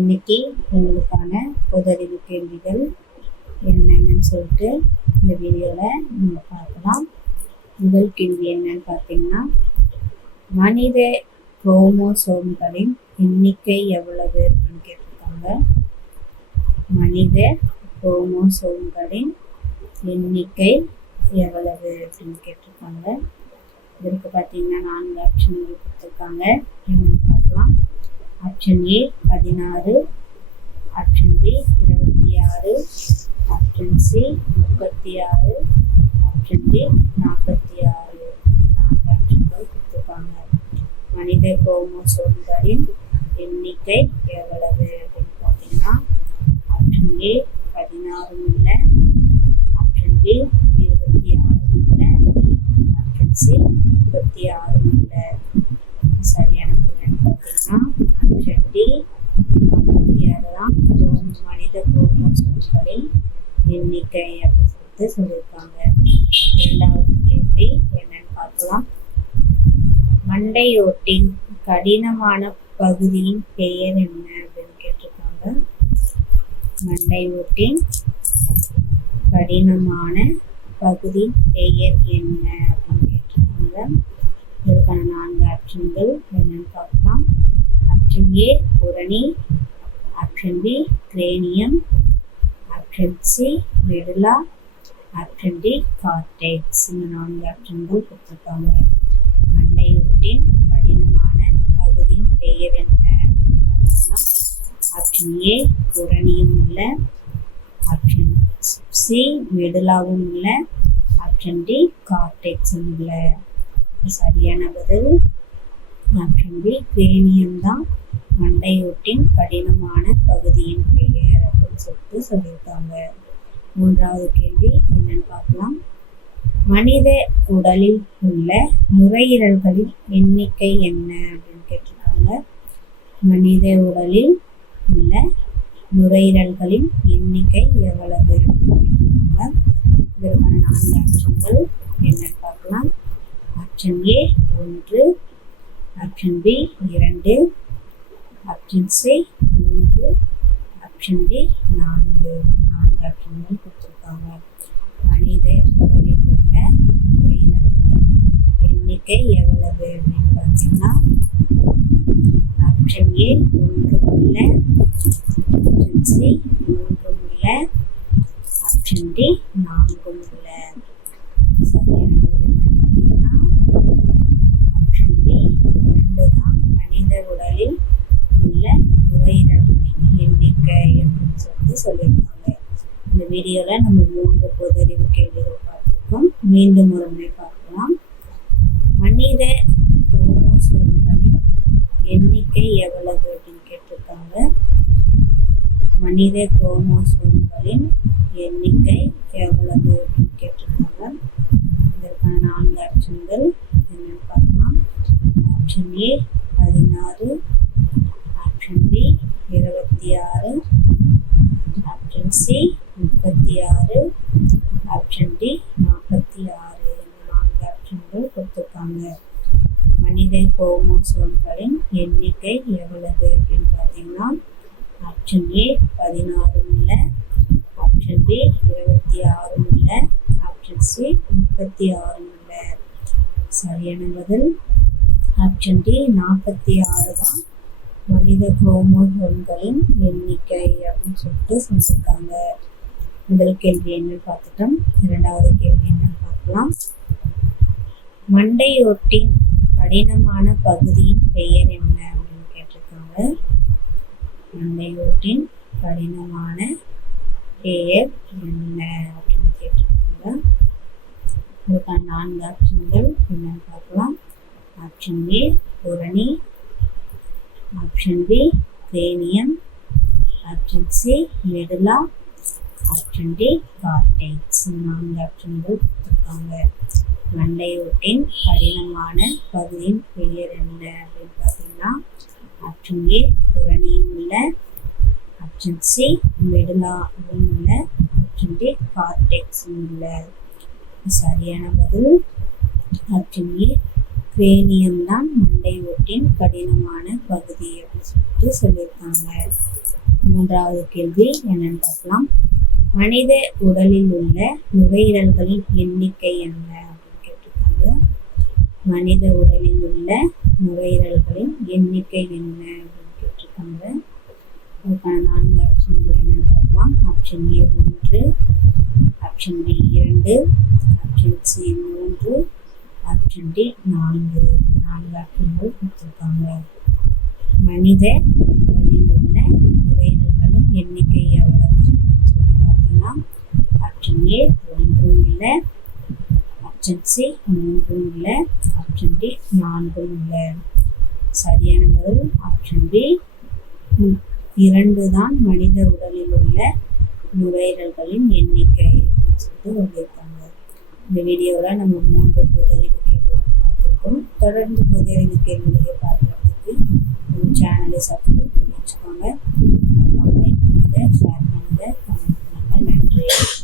இன்னைக்கு உங்களுக்கான பொதறிவு கேள்விகள் என்னென்னு சொல்லிட்டு இந்த வீடியோவில் நம்ம பார்க்கலாம். முதல் கேள்வி என்னன்னு பார்த்தீங்கன்னா, மனித குரோமோசோம்களின் எண்ணிக்கை எவ்வளவு அப்படின்னு கேட்டிருக்காங்க. மனித குரோமோசோம்களின் எண்ணிக்கை எவ்வளவு அப்படின்னு கேட்டிருக்காங்க. இதற்கு பார்த்தீங்கன்னா 4 ஆப்ஷன்கள் கொடுத்துருக்காங்க. என்னன்னு பார்க்கலாம். Option A 16, option B 26, option C 36, option D 46. 4 ஆப்ஷன்கள் கொடுத்துருக்காங்க. மனித குரோமோசோம்களின் எண்ணிக்கை எவ்வளவு அப்படின்னு பார்த்தீங்கன்னா, ஆப்ஷன் ஏ 16 இல்லை, ஆப்ஷன் பி 26 இல்லை, ஆப்ஷன் சி 36 இல்லை. சரியான பதில் பார்த்தீங்கன்னா ஆப்ஷன் டி 46 தான் மனித குரோமோசோம்களின் எண்ணிக்கை அப்படின்னு சொல்லியிருக்காங்க. இரண்டாவது கேள்வி என்னன்னு பார்க்கலாம். மண்டையோட்டின் கடினமான பகுதியின் பெயர் என்ன அப்படின்னு கேட்டிருக்காங்க. மண்டையோட்டின் கடினமான பகுதியின் பெயர் என்ன அப்படின்னு கேட்டிருக்காங்க. இதற்கான 4 ஆப்ஷன்கள் என்னன்னு பார்க்கலாம். ஆப்ஷன் ஏ புரணி, option B cranium, option C medulla, option D cortex. இந்த 4 ஆப்ஷன்கள் கொடுத்துருக்காங்க. மண்டையோட்டின் கடினமான பகுதியின் பெயர் என்ன பார்த்தீங்கன்னா, ஆப்ஷன் ஏ புரணியும் இல்லை, ஆப்ஷன் சி மெடுலாவும் இல்லை, ஆப்ஷன் டி கார்டெக்ஸும் இல்லை. சரியான பதில் ஆப்ஷன் பி கிரேனியம் தான் மண்டையோட்டின் கடினமான பகுதியின் பெயர் அப்படின்னு சொல்லியிருக்காங்க. மூன்றாவது கேள்வி என்னன்னு பார்க்கலாம். மனித உடலில் உள்ள நுரையீரல்களின் எண்ணிக்கை என்ன அப்படின்னு கேட்டிருக்காங்க. மனித உடலில் உள்ள நுரையீரல்களின் எண்ணிக்கை எவ்வளவு கேட்டிருக்காங்க. இதற்கான 4 ஆப்ஷன்கள் என்னன்னு பார்க்கலாம். Option A 1, option B 2, option C 3, option D 4. 4 ஆப்ஷன்கள் கொடுத்துருக்காங்க. மனித உடலில் உள்ள நுரையீரல்களின் எண்ணிக்கை எவ்வளவு அப்படின்னு பார்த்தீங்கன்னா, ஆப்ஷன் ஏ 1 இல்லை, ஆப்ஷன் சி 3 இல்லை, ஆப்ஷன் டி 4 இல்லை. சரியான பதில் பார்த்தீங்கன்னா ஆப்ஷன் பி 2 தான் மனித உடலில் உள்ள நுரையீரல்களின் எண்ணிக்கை அப்படின்னு சொல்லியிருக்காங்க. இந்த வீடியோவில் நம்ம 3 பொதறிவு கேள்விகள் பார்த்துருக்கோம். மீண்டும் ஒரு முறை பார்க்கலாம். மனித குரோமோசோம்களின் எண்ணிக்கை எவ்வளவு அப்படின்னு கேட்டிருக்காங்க. மனித குரோமோசோம்களின் எண்ணிக்கை எவ்வளவு அப்படின்னு கேட்டிருக்காங்க. இதற்கான 4 ஆப்ஷன்கள் என்னன்னு பார்க்கலாம். Option A 16, option B 26, option C 36, option D 46. இந்த 4 ஆப்ஷன்கள் கொடுத்துருக்காங்க. மனித குரோமோசோம்களின் எண்ணிக்கை எவ்வளவு அப்படின்னு பார்த்தீங்கன்னா, ஆப்ஷன் ஏ 16 இல்லை, ஆப்ஷன் பி 26 இல்லை, ஆப்ஷன் சி 36 இல்லை. சரியான பதில் ஆப்ஷன் டி 46 தான் மனித குரோமோசோம்களின் எண்ணிக்கை அப்படின்னு சொல்லியிருக்காங்க. முதல் கேள்வி என்னன்னு பார்த்துட்டோம். இரண்டாவது கேள்வி என்னன்னு பார்க்கலாம். மண்டையோட்டின் கடினமான பகுதியின் பெயர் என்ன அப்படின்னு கேட்டிருக்காங்க. மண்டையோட்டின் கடினமான பெயர் என்ன அப்படின்னு கேட்டிருக்காங்க. இதுக்கான 4 ஆப்ஷன்கள் என்னன்னு பார்க்கலாம். ஆப்ஷன் ஏ புரணி, option B cranium, option C medulla, option D cortex. 4 ஆப்ஷன்கள் கொடுத்துருக்காங்க. மண்டையோட்டின் கடினமான பகுதியின் பெயர் என்ன அப்படின்னு பார்த்தீங்கன்னா, ஆப்ஷன் ஏ புரணியும் இல்லை, ஆப்ஷன் சி மெடுலாவும் இல்லை, ஆப்ஷன் டி கார்டெக்ஸும் இல்லை. சரியான பதில் ஆப்ஷன் ஏ கிரேனியம் தான் மண்டை ஓட்டின் கடினமான பகுதி அப்படின்னு சொல்லியிருக்காங்க. 3வது கேள்வி என்னன்னு பார்க்கலாம். மனித உடலில் உள்ள நுரையீரல்களின் எண்ணிக்கை என்ன அப்படின்னு கேட்டிருக்காங்க. மனித உடலில் உள்ள நுரையீரல்களின் எண்ணிக்கை என்ன அப்படின்னு கேட்டிருக்காங்க. அதுக்கான 4 ஆப்ஷன்கள் என்னன்னு பார்க்கலாம். Option A 1, option B 2, option C 3, option D 4. 4 ஆப்ஷன்கள் கொடுத்துருக்காங்க. மனித உடலில் உள்ள நுரையீரல்களின் எண்ணிக்கை எவ்வளவு பார்த்தீங்கன்னா ஆப்ஷன் ஏ 1 இல்லை, ஆப்ஷன் சி 3 இல்லை, ஆப்ஷன் டி 4 இல்லை. சரியான பதில் ஆப்ஷன் பி 2 தான் மனித உடலில் உள்ள நுரையீரல்களின் எண்ணிக்கை அப்படின்னு சொல்லியிருக்காங்க. இந்த வீடியோவில் நம்ம 3 பொது அறிவு கேள்விகள் பார்த்துருக்கோம். தொடர்ந்து பொது அறிவு கேள்விகளை பார்க்கறதுக்கு நம்ம சேனலை சப்ஸ்கிரைப் பண்ணி வச்சுக்கோங்க. லைக் பண்ணுங்கள், ஷேர் பண்ணுங்கள், கமெண்ட் பண்ணுங்கள். நன்றி.